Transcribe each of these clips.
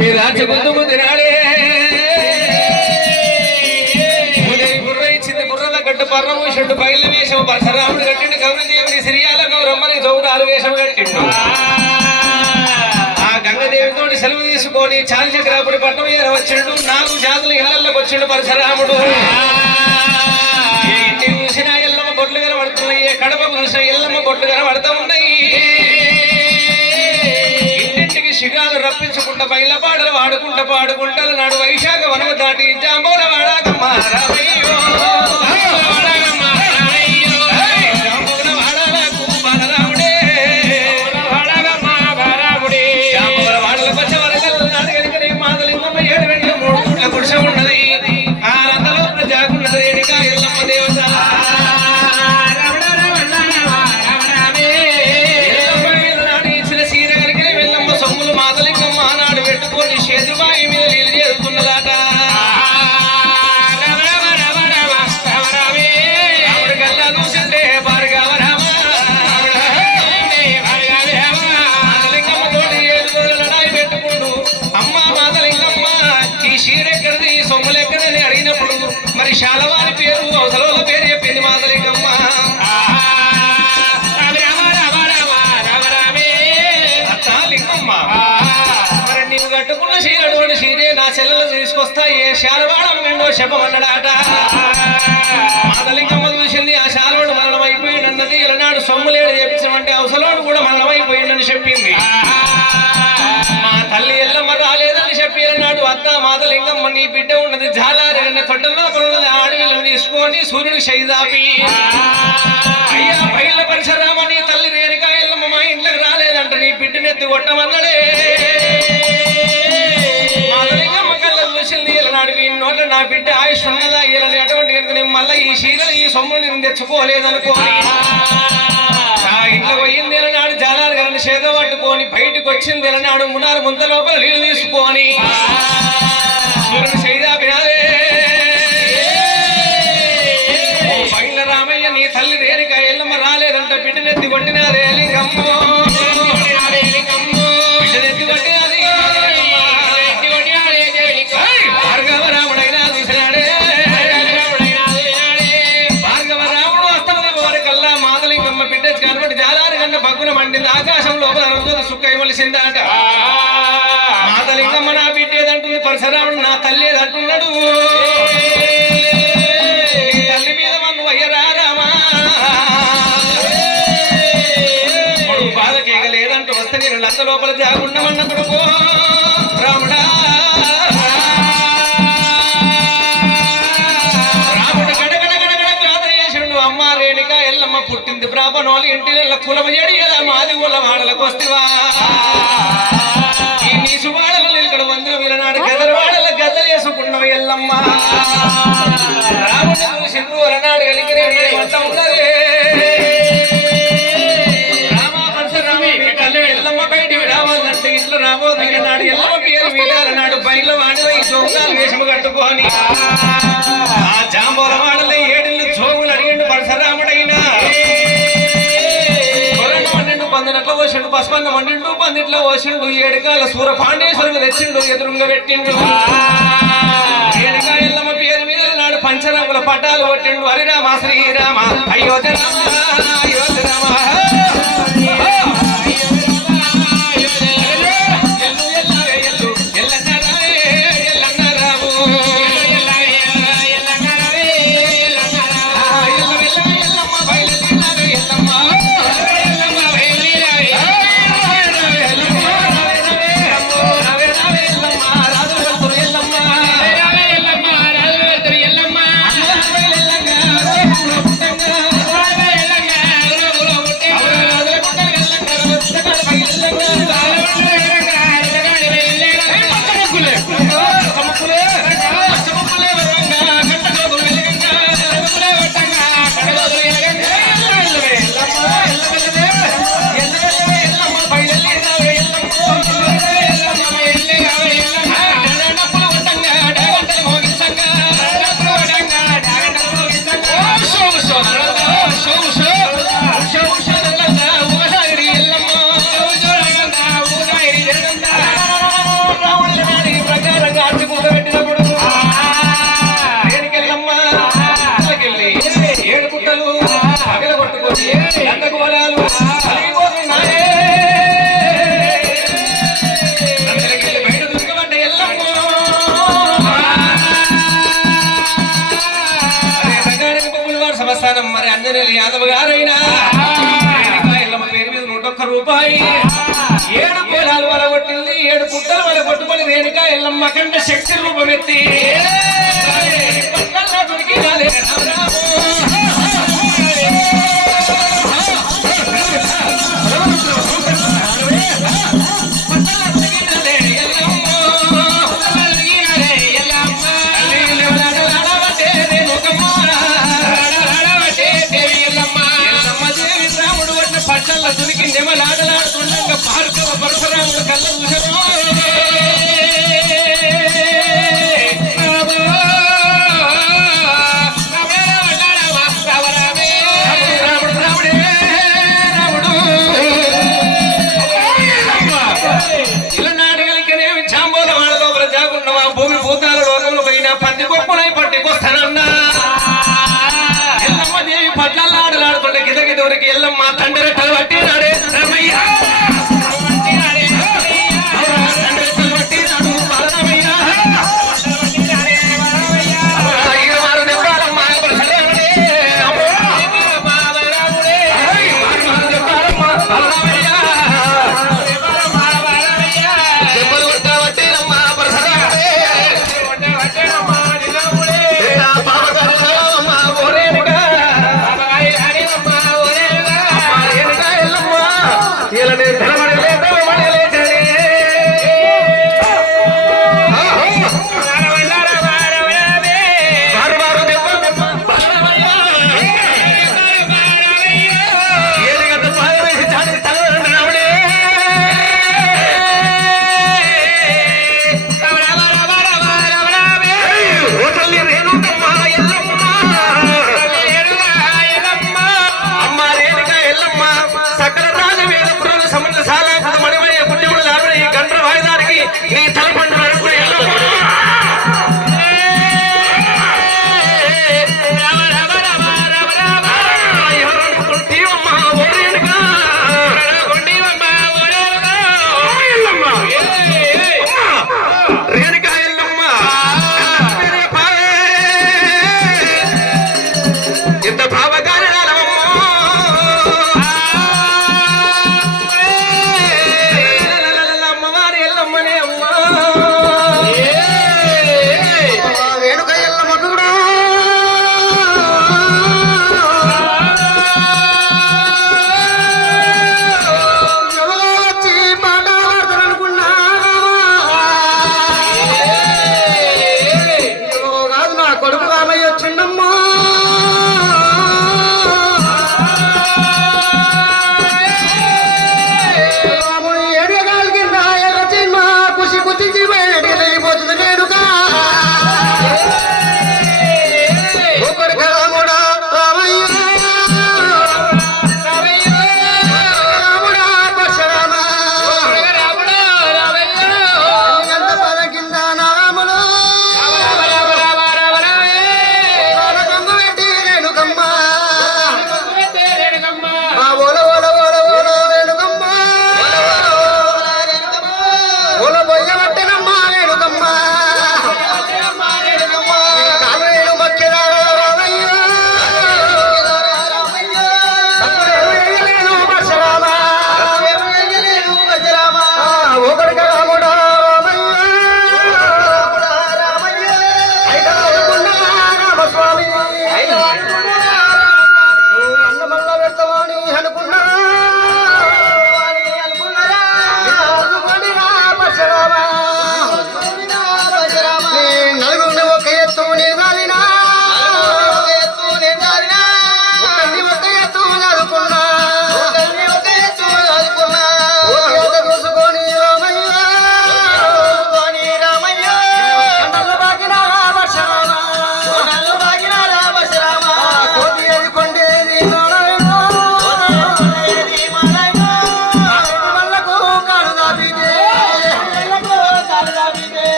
మీద చెబుతూ తినాడే ఉదయం గుర్ర ఇచ్చింది గుర్రల గడ్డ పర్రము షెడ్డు బయలు వేషం పరశురాముడు కట్టిండు గౌరదేవుడి సిరియాల గౌరమ్మని చౌరాలు వేషం కట్టిండు. ఆ గంగదేవితోటి సెలవు తీసుకొని చాలిచక్రాపుడి పట్టణం ఏర వచ్చిండు నాలుగు జాతుల ఇళ్ళలోకి వచ్చిండు పరశురాముడు. ఏ ఇంటి చూసినా ఎల్లమ్మ బొట్లు కనబడుతున్నాయి ఏ కడప చూసినా ఎల్లమ్మ బొట్లు కనబడుతూ ఉన్నాయి. ఇంటింటికి శిగాలు రప్పించుకుంటా బయల పాటలు వాడుకుంటా పాడుకుంటా నాడు వైశాఖ వనవ దాటి జాంబోల వాడాకమ్మ రామయ్యో. శాలవాడం రెండో మాదలింగమ్మ చూసింది ఆ శాలవాడు మరణం అయిపోయింది ఇలనాడు సొమ్ములేడు చెప్పించమంటే అవసలోడు కూడా మరణం చెప్పింది. మా తల్లి ఎల్లమ్మ రాలేదని చెప్పి ఇలనాడు అత్త మాదలింగమ్మ నీ బిడ్డ ఉన్నది జాలారి అన్న తొట్ట లోపల ఉన్నది తీసుకొని సూర్యుడు శైదాపి అయ్యా పైల పరిసరామ నీ తల్లి రేణుక ఎల్లమ్మ మా ఇంట్లోకి రాలేదంట నీ బిడ్డని ఎత్తి కొట్టమన్నాడే. నాడు ఇలనాడు ఈ నోట్ల నా బిడ్డ ఆయుష్ ఉన్నదా? ఇలా అటువంటి నేను మళ్ళీ ఈ చీరలు ఈ సొమ్ములు నేను తెచ్చుకోలేదనుకోని. ఇంట్లో పోయింది నాడు జాలారు గారిని చేత పట్టుకొని బయటకు వచ్చింది నాడు మునారు ముంత లోపల నీళ్ళు తీసుకొని. సూర్యుని పుట్టింది. బ్రాహ్మణోళ్ళు ఇంటి నెల కులమ జడి మాది ఊళ్ళ వాడలకు వస్తేవా వాడిన వేషము కట్టుకొని. ఆ జాంబోల వాడలే ఏడిల్లు జోగులు అడిగిండు పరశురాముడైనా. కొరను వండిండు పందినట్లో పోసిండు పసుపన్న వండిండు పందిట్లో పోసిండు ఏడుకాల సూర పాండేశ్వరుని తెచ్చిండు ఎదురుంగ పెట్టిండు. ఏడుగా పేరు మీద నాడు పంచరాముల పట్టాలు కొట్టిండు. Harirama Srirama Ayodhya Rama Ayodhya Rama. with the air.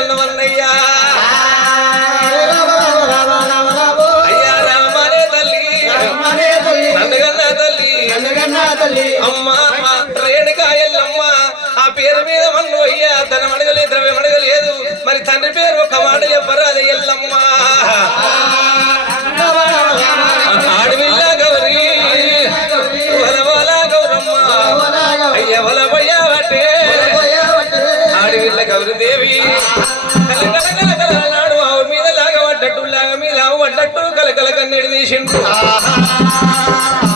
நல்லவனைய చేసిండు. ఆహా.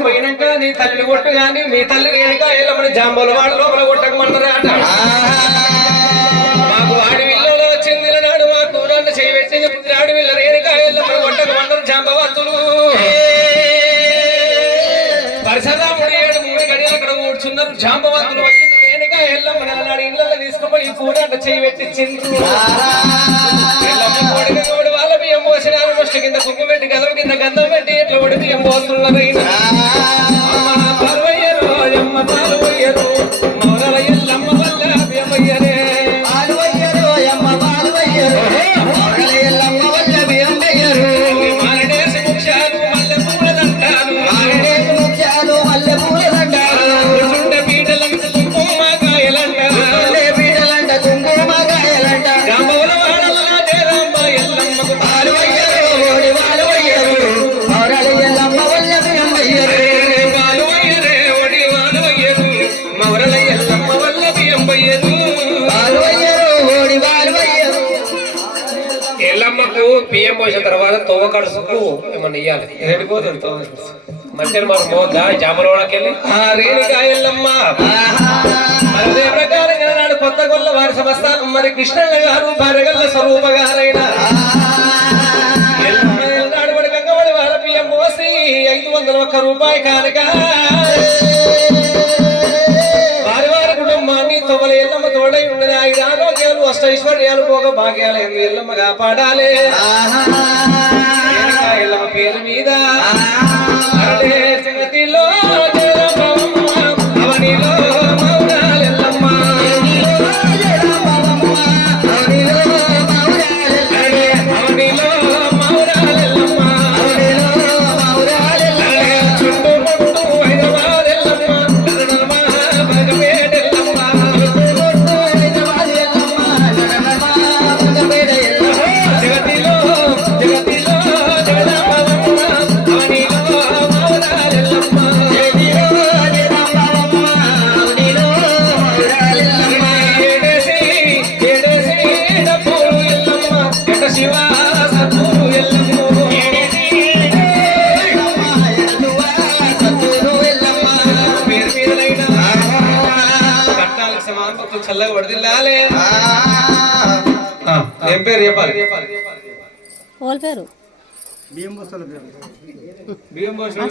పోయినాక నీ కొట్టు కానీ మీ తల్లి లేనక ఎల్లప్పుడు వాడు లోపల కొట్టకమంటారా అట. మాకు అడవిల్లలో వచ్చింది నాడు మాకు నన్ను చేయబెట్టి అడవిల్ల రేణుక ఎల్లప్పుడు కొట్టకమంటారు జాంబవంతులు. ఏడు మూడు గడియలు అక్కడ కూర్చున్నారు. జాంబవంతులు వచ్చింది రేణుక నాడు ఇళ్ళ తీసుకుపోయి కూడా అట్ట చేయి పెట్టించింది ఎల్లమ్మ వాళ్ళ బియ్యం పోసిన ముష్టి కింద కుక్కు పెట్టి గదవ కింద గంధం పెట్టి భగవంతుడవైనా ఒకడు సుక్కు ఏమన్నా ఇయ్యాలి? ఏడిపోతుంది మంటే మనం మోద్దా? జామరోళ్ళకి వెళ్ళి ఆ రేణుకా ఎల్లమ్మ అదే ప్రకారంగా నాడు కొత్త గొల్ల వారి సంస్థానం మరి కృష్ణయ్య గారు భార్యగల్ల స్వరూప గారైన ఎల్లమ్మ ఎల్నాడు వాడి గంగవాడి వారి బియ్యం పోసి ఐదు వందల ఒక్క రూపాయి కానుక. అష్టైశ్వర్యాలు పోగ భాగ్యాలు ఎల్లమ్మ కాపాడాలి? ఎల్లమ్మ పేరు మీద.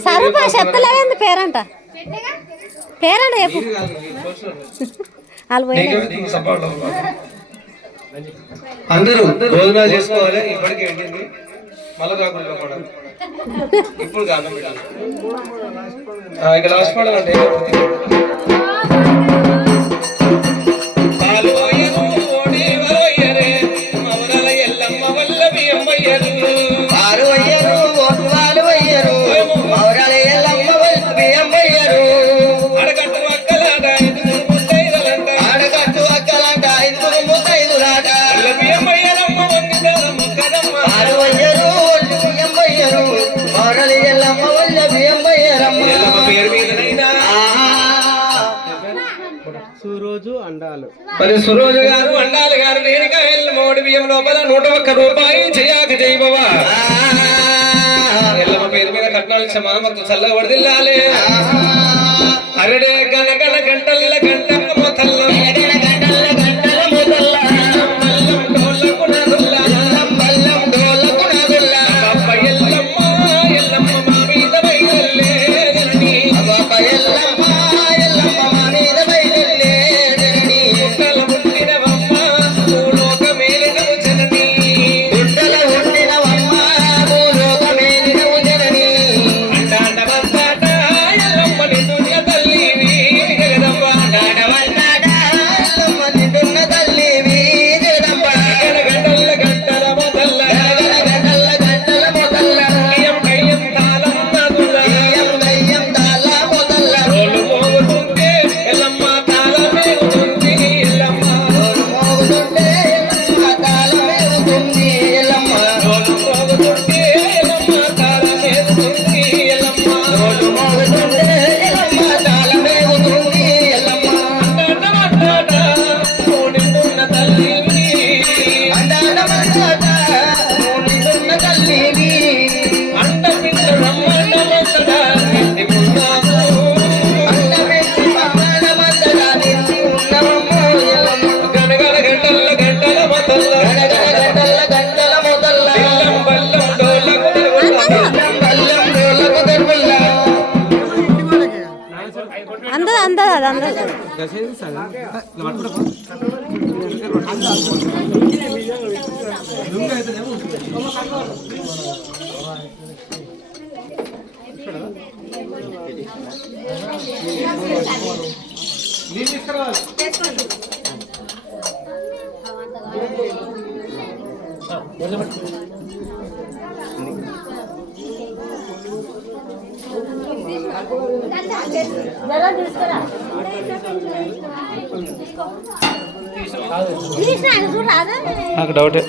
సరుపా చెప్తలేవేంది పేరంట? పేరంట చెప్పు. వాళ్ళు. అందరూ భోజనాలు చేసుకోవాలి ఇప్పటికి ఏంటింది మళ్ళా కాకుండా కూడా ఇప్పుడు కాదు ఇక లాస్ట్ పాడలు సురోజు అండాలు. మరి సురోజు గారు అండాలు గారు నేనుగా వెళ్ళిన. మోడి బియ్యం లోపల నూట ఒక్క రూపాయి చేయాక చేయబవా ఎల్లమ్మ పేరు మీద కట్నాలు సమానకు చల్లగా వడదిల్లాలే అరడే గన గన గంటల గంట గసేది సగం అందదు నాకు డౌటే.